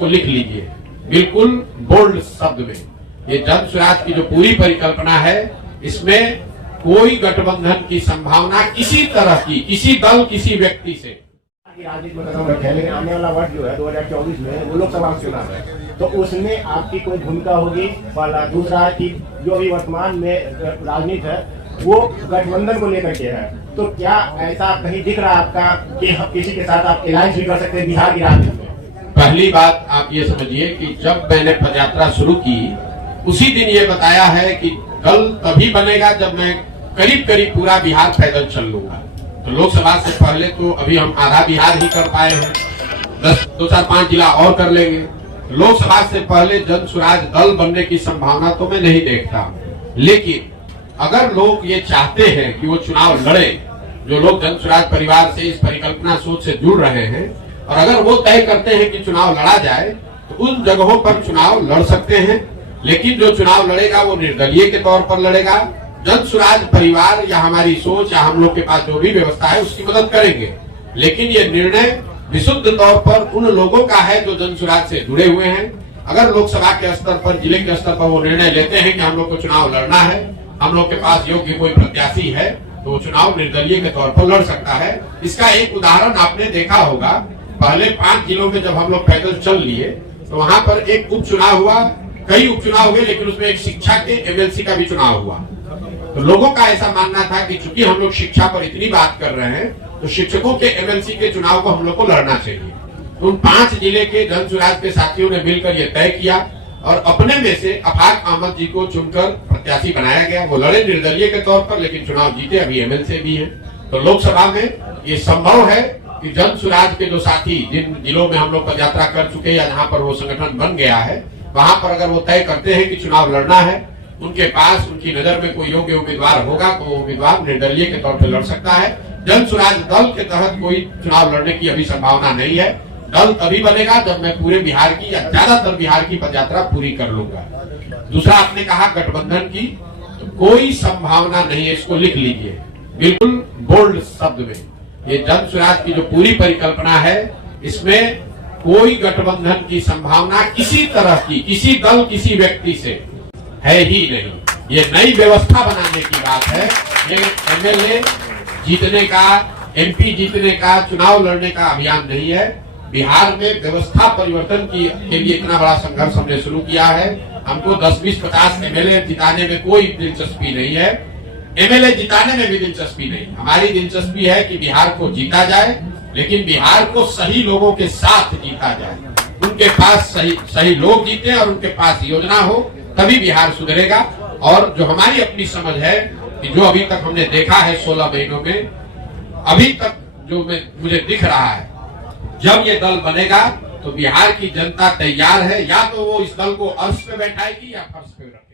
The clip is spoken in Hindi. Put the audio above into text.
को लिख लीजिए बिल्कुल बोल्ड शब्द में। ये जन स्वराज की जो पूरी परिकल्पना है, इसमें कोई गठबंधन की संभावना किसी तरह की, किसी दल, किसी व्यक्ति से राजनीति में कदम रखे, लेकिन आने वाला वर्ष जो है 2024 में वो लोकसभा चुनाव है, तो उसमें आपकी कोई भूमिका होगी। वाला दूसरा कि जो अभी वर्तमान में राजनीति है वो गठबंधन को लेकर के है, तो क्या ऐसा कहीं दिख रहा है आपका कि हम किसी के साथ आप अलायंस भी कर सकते हैं बिहार की राजनीति में? पहली बात आप ये समझिए कि जब मैंने पदयात्रा शुरू की उसी दिन ये बताया है कि दल तभी बनेगा जब मैं करीब करीब पूरा बिहार पैदल चल लूंगा। तो लोकसभा से पहले तो अभी हम आधा बिहार ही कर पाए हैं, 2-4-5 जिला और कर लेंगे। लोकसभा से पहले जन स्वराज दल बनने की संभावना तो मैं नहीं देखता, लेकिन अगर लोग ये चाहते हैं कि वो चुनाव लड़े, जो लोग जन स्वराज परिवार से इस परिकल्पना सोच से जुड़ रहे हैं, और अगर वो तय करते हैं कि चुनाव लड़ा जाए तो उन जगहों पर चुनाव लड़ सकते हैं। लेकिन जो चुनाव लड़ेगा वो निर्दलीय के तौर पर लड़ेगा। जन स्वराज परिवार या हमारी सोच या हम लोग के पास जो भी व्यवस्था है उसकी मदद करेंगे, लेकिन ये निर्णय विशुद्ध तौर पर उन लोगों का है जो जन स्वराज से जुड़े हुए हैं। अगर लोकसभा के स्तर पर, जिले के स्तर पर वो निर्णय लेते हैं कि हम लोग को चुनाव लड़ना है, हम लोग के पास योग्य कोई प्रत्याशी है, तो वो चुनाव निर्दलीय के तौर पर लड़ सकता है। इसका एक उदाहरण आपने देखा होगा, पहले 5 जिलों में जब हम लोग पैदल चल लिए तो वहां पर एक उपचुनाव हुआ, कई उपचुनाव हुए, लेकिन उसमें एक शिक्षा के एमएलसी का भी चुनाव हुआ। तो लोगों का ऐसा मानना था कि चूंकि हम लोग शिक्षा पर इतनी बात कर रहे हैं तो शिक्षकों के एमएलसी के चुनाव को हम लोग को लड़ना चाहिए। तो उन 5 जिले के जन स्वराज के साथियों ने मिलकर यह तय किया और अपने में से अफाक अहमद जी को चुनकर प्रत्याशी बनाया गया। वो लड़े निर्दलीय के तौर पर, लेकिन चुनाव जीते, अभी एमएलसी भी है। तो लोकसभा में ये संभव है कि जन स्वराज के जो साथी जिन जिलों में हम लोग पदयात्रा कर चुके हैं या जहां पर वो संगठन बन गया है, वहां पर अगर वो तय करते हैं कि चुनाव लड़ना है, उनके पास उनकी नजर में कोई योग्य उम्मीदवार होगा तो वो उम्मीदवार निर्दलीय के तौर पर लड़ सकता है। जन स्वराज दल के तहत कोई चुनाव लड़ने की अभी संभावना नहीं है। दल तभी बनेगा जब मैं पूरे बिहार की या ज्यादातर बिहार की पदयात्रा पूरी कर लूंगा। दूसरा आपने कहा गठबंधन की, तो कोई संभावना नहीं है, इसको लिख लीजिए बिल्कुल बोल्ड शब्द में। ये जन स्वराज की जो पूरी परिकल्पना है, इसमें कोई गठबंधन की संभावना किसी तरह की, किसी दल, किसी व्यक्ति से है ही नहीं। ये नई व्यवस्था बनाने की बात है। ये एमएलए जीतने का, एमपी जीतने का, चुनाव लड़ने का अभियान नहीं है। बिहार में व्यवस्था परिवर्तन के लिए इतना बड़ा संघर्ष हमने शुरू किया है। हमको 10, 20, 50 एमएलए जिताने में कोई दिलचस्पी नहीं है, एमएलए जिताने में भी दिलचस्पी नहीं। हमारी दिलचस्पी है कि बिहार को जीता जाए, लेकिन बिहार को सही लोगों के साथ जीता जाए। उनके पास सही लोग जीते और उनके पास योजना हो, तभी बिहार सुधरेगा। और जो हमारी अपनी समझ है कि जो अभी तक हमने देखा है 16 महीनों में, अभी तक जो मुझे दिख रहा है, जब ये दल बनेगा तो बिहार की जनता तैयार है, या तो वो इस दल को अर्श पे बैठाएगी या फर्श पे रखेगी।